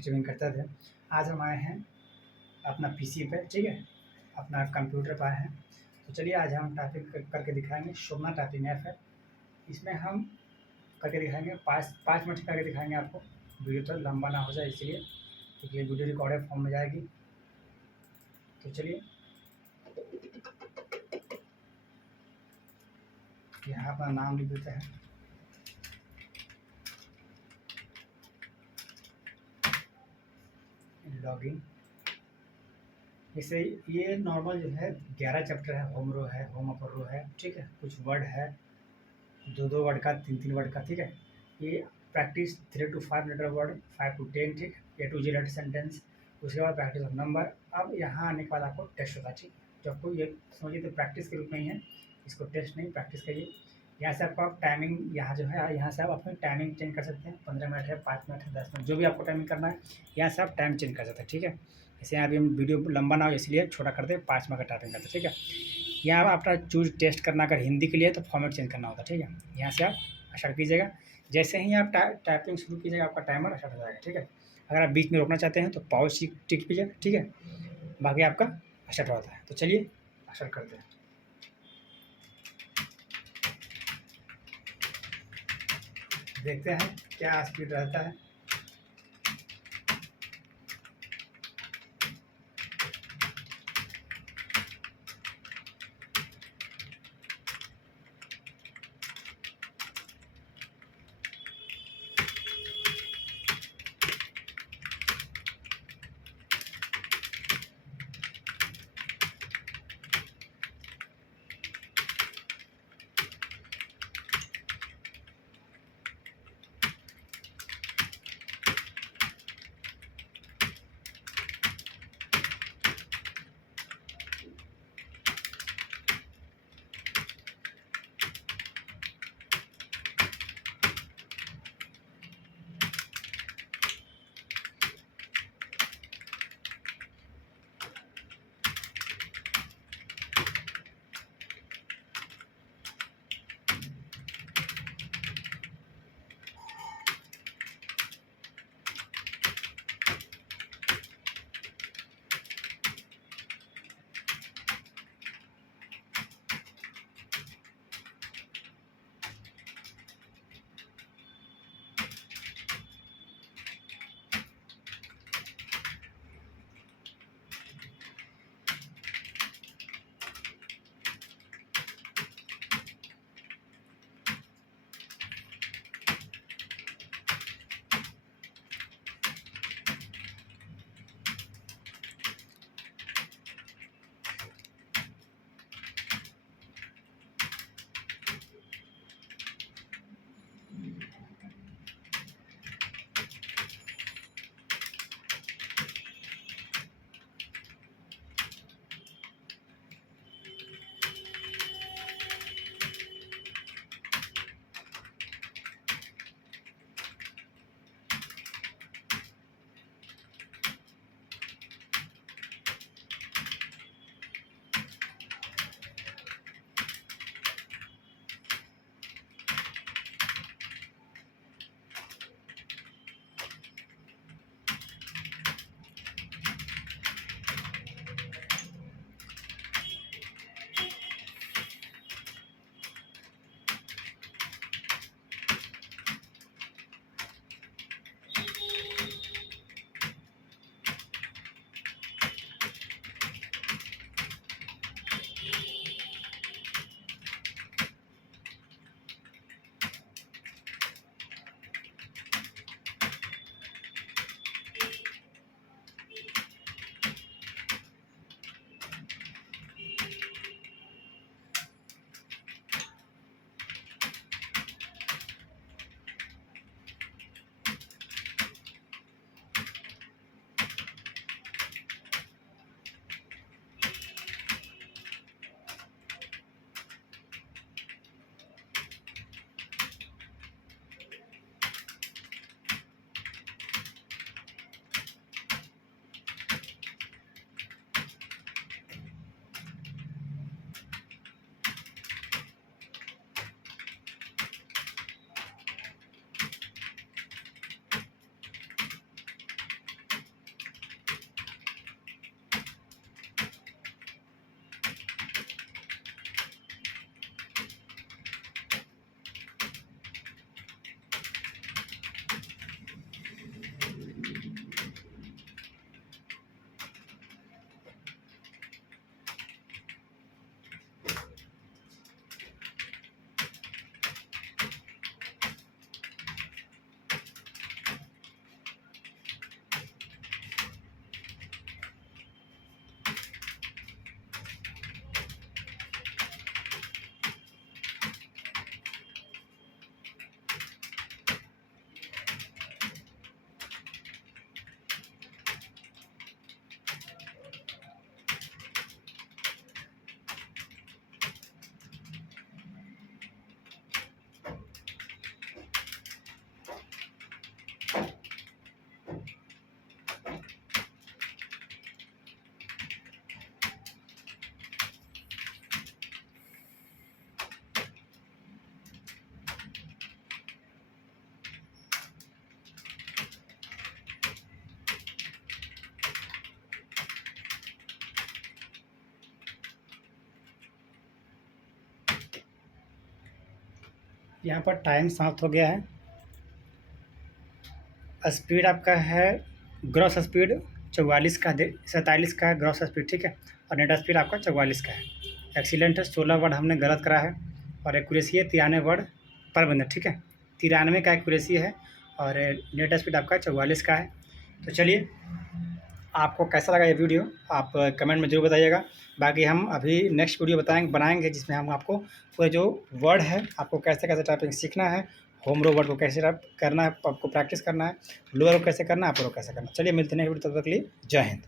Streaming करते थे। आज हम आए हैं अपना पीसी पे, ठीक है, अपना कंप्यूटर पे आए हैं। तो चलिए आज हम टाइपिंग करके दिखाएंगे। शोभना टाइपिंग ऐप है, इसमें हम करके दिखाएंगे। 5 मिनट करके दिखाएंगे आपको। वीडियो तो लंबा ना हो जाए इसलिए, क्योंकि ये वीडियो रिकॉर्डेड फॉर्म में जाएगी। तो चलिए यहाँ अपना नाम लिख देते हैं। लॉगिन। जैसे ये नॉर्मल जो है 11 चैप्टर है, होम रो है, होम अपर रो है, ठीक है, कुछ वर्ड है, 2-2 वर्ड का, 3-3 वर्ड का, ठीक है। ये practice 3 to 5 letter word, 5 to 10, ठीक है, A to Z सेंटेंस। उसके बाद प्रैक्टिस ऑफ नंबर। अब यहाँ आने के बाद आपको टेस्ट होता है, ठीक है। जब आपको ये समझिए तो प्रैक्टिस के रूप में ही है, इसको टेस्ट नहीं, प्रैक्टिस करिए। यहाँ से आपको आप टाइमिंग, यहाँ जो है यहाँ से आप अपनी टाइमिंग चेंज कर सकते हैं। 15 मिनट है, 5 मिनट है, 10 मिनट, जो भी आपको टाइमिंग करना है यहाँ से आप टाइम चेंज कर सकते हैं, ठीक है। जैसे यहाँ अभी हम वीडियो लंबा ना हो इसलिए छोटा करते हैं, 5 मिनट का टाइपिंग करते हैं, ठीक है। यहाँ आपका चूज टेस्ट करना, अगर हिंदी के लिए तो फॉर्मेट चेंज करना होता है, ठीक है। यहाँ से आप स्टार्ट कीजिएगा। जैसे ही आप टाइपिंग शुरू कीजिएगा आपका टाइमर स्टार्ट हो जाएगा, ठीक है। अगर आप बीच में रोकना चाहते हैं तो पॉज टिक कीजिएगा, ठीक है। बाकी आपका स्टार्ट होता है। तो चलिए स्टार्ट करते हैं। देखते हैं क्या स्पीड रहता है। यहाँ पर टाइम समाप्त हो गया है। स्पीड आपका है ग्रॉस स्पीड 44 का 47 का ग्रॉस स्पीड, ठीक है। और नेट स्पीड आपका 44 का है। एक्सीलेंट है, 16 वर्ड हमने गलत करा है। और एक्यूरेसी है 93 वर्ड पर मिनट, ठीक है। 93 का एक्यूरेसी है और नेट स्पीड आपका 44 का है। तो चलिए, आपको कैसा लगा ये वीडियो आप कमेंट में ज़रूर बताइएगा। बाकी हम अभी नेक्स्ट वीडियो बनाएंगे जिसमें हम आपको पूरे जो वर्ड है, आपको कैसे कैसे टाइपिंग सीखना है, होम रो वर्ड को कैसे टाइप करना है, आपको प्रैक्टिस करना है, लोअर को कैसे करना है, अपर को कैसे करना है। चलिए मिलते हैं नेक्स्ट वीडियो, तब तक के लिए जय हिंद।